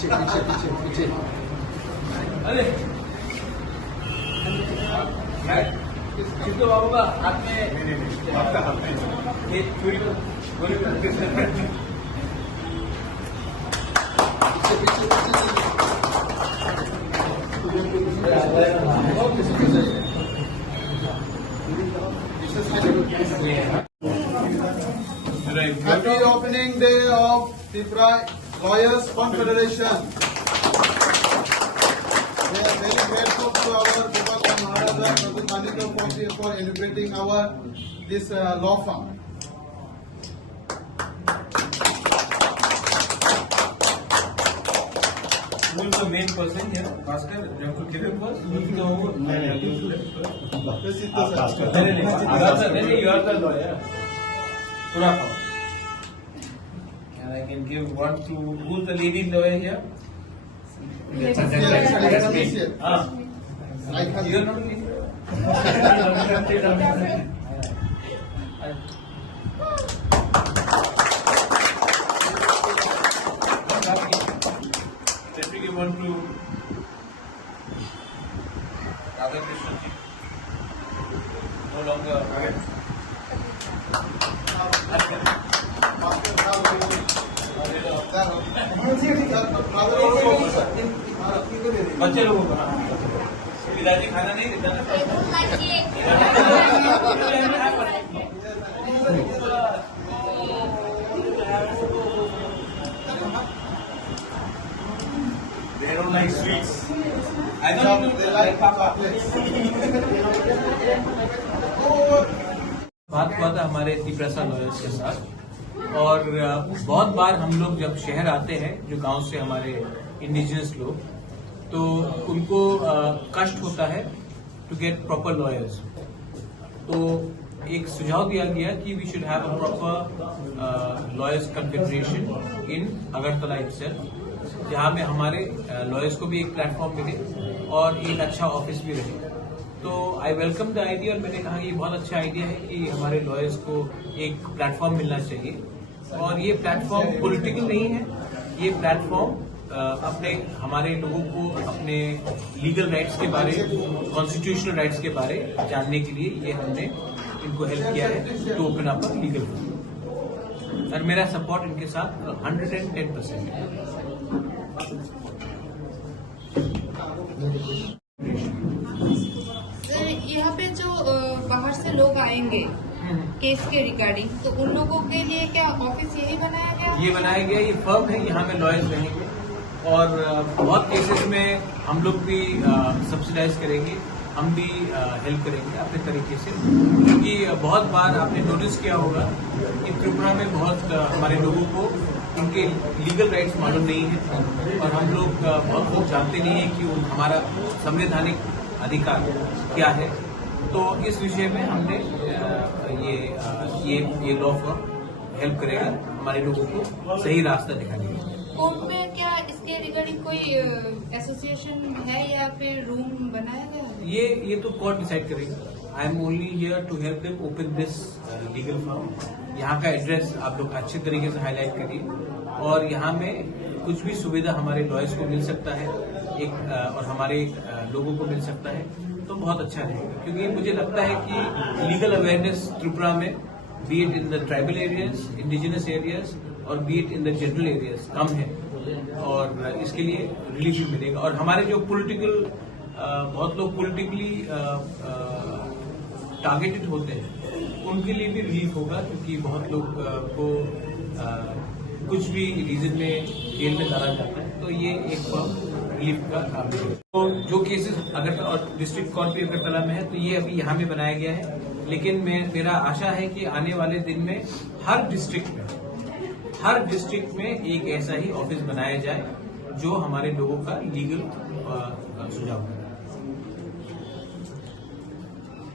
पीछे पीछे पीछे पीछे। अरे बाबू का हाथ में आपका हाथ में ये छुरी गोली Happy opening day of Tripura Lawyers Confederation. We are very grateful to our Gopal Maharaja Pradhan Manikam for inaugurating our this law firm. Who is the main person here? Pastor, you have to give him first. Who is the over? No, you are the lawyer. Pura come. And I can give one to who is the leading lawyer here? Yes. You are not leading. Let me give one to Radha Krishna ji. No longer. बच्चे लोगों को पिताजी खाना नहीं देता ना They don't like sweets. I don't they like chocolates. बात हुआ था हमारे त्रिपुरा लॉयर्स के साथ और बहुत बार हम लोग जब शहर आते हैं जो गांव से हमारे इंडिजिनस लोग तो उनको कष्ट होता है टू गेट प्रॉपर लॉयर्स। तो एक सुझाव दिया गया कि we should have a proper lawyers confederation in Agartala itself, जहां में हमारे लॉयर्स को भी एक प्लेटफॉर्म मिले और एक अच्छा ऑफिस भी रहे। तो आई वेलकम द आइडिया और मैंने कहा कि ये बहुत अच्छा आइडिया है कि हमारे लॉयर्स को एक प्लेटफॉर्म मिलना चाहिए और ये प्लेटफॉर्म पॉलिटिकल नहीं है, ये प्लेटफॉर्म अपने हमारे लोगों को अपने लीगल राइट्स के बारे, कॉन्स्टिट्यूशनल राइट्स के बारे जानने के लिए ये हमने इनको हेल्प किया है टू ओपन अप लीगल। और मेरा सपोर्ट इनके साथ 110% है। यहाँ पे जो बाहर से लोग आएंगे केस के रिगार्डिंग, तो उन लोगों के लिए क्या ऑफिस यही बनाया गया? ये बनाया गया, ये फर्म है, यहाँ में लॉयर्स रहेंगे और बहुत केसेस में हम लोग भी सब्सिडाइज करेंगे, हम भी हेल्प करेंगे अपने तरीके से, क्योंकि बहुत बार आपने नोटिस किया होगा कि त्रिपुरा में बहुत हमारे लोगों को उनके लीगल राइट्स मालूम नहीं है और हम लोग बहुत लोग जानते नहीं है कि हमारा संवैधानिक अधिकार क्या है। तो इस विषय में हमने ये लॉ फर्म हेल्प करेगा हमारे लोगों को सही रास्ता दिखाने में। कोर्ट में क्या इसके रिगार्डिंग कोई एसोसिएशन है या फिर रूम बनाया गया है? ये तो कोर्ट डिसाइड करेगा। I am only here to help them open this legal firm. यहाँ का एड्रेस आप लोग अच्छे तरीके से हाईलाइट करिए और यहाँ में कुछ भी सुविधा हमारे लॉयर्स को मिल सकता है और हमारे लोगों को मिल सकता है तो बहुत अच्छा रहेगा, क्योंकि मुझे लगता है कि लीगल अवेयरनेस त्रिपुरा में be it in the tribal areas, indigenous areas और be it in the general areas कम है और इसके लिए रिलीफ भी मिलेगा। और हमारे जो पॉलिटिकल बहुत लोग पॉलिटिकली टारगेटेड होते हैं उनके लिए भी रिलीफ होगा, क्योंकि बहुत लोग को कुछ भी रीजन में जेल में डाला जाता है, तो ये एक रिलीफ का काम है। तो जो केसेस अगर और डिस्ट्रिक्ट कोर्ट भी अगरतला में है तो ये अभी यहाँ में बनाया गया है, लेकिन मेरा आशा है कि आने वाले दिन में हर डिस्ट्रिक्ट में एक ऐसा ही ऑफिस बनाया जाए जो हमारे लोगों का लीगल सुझाव है।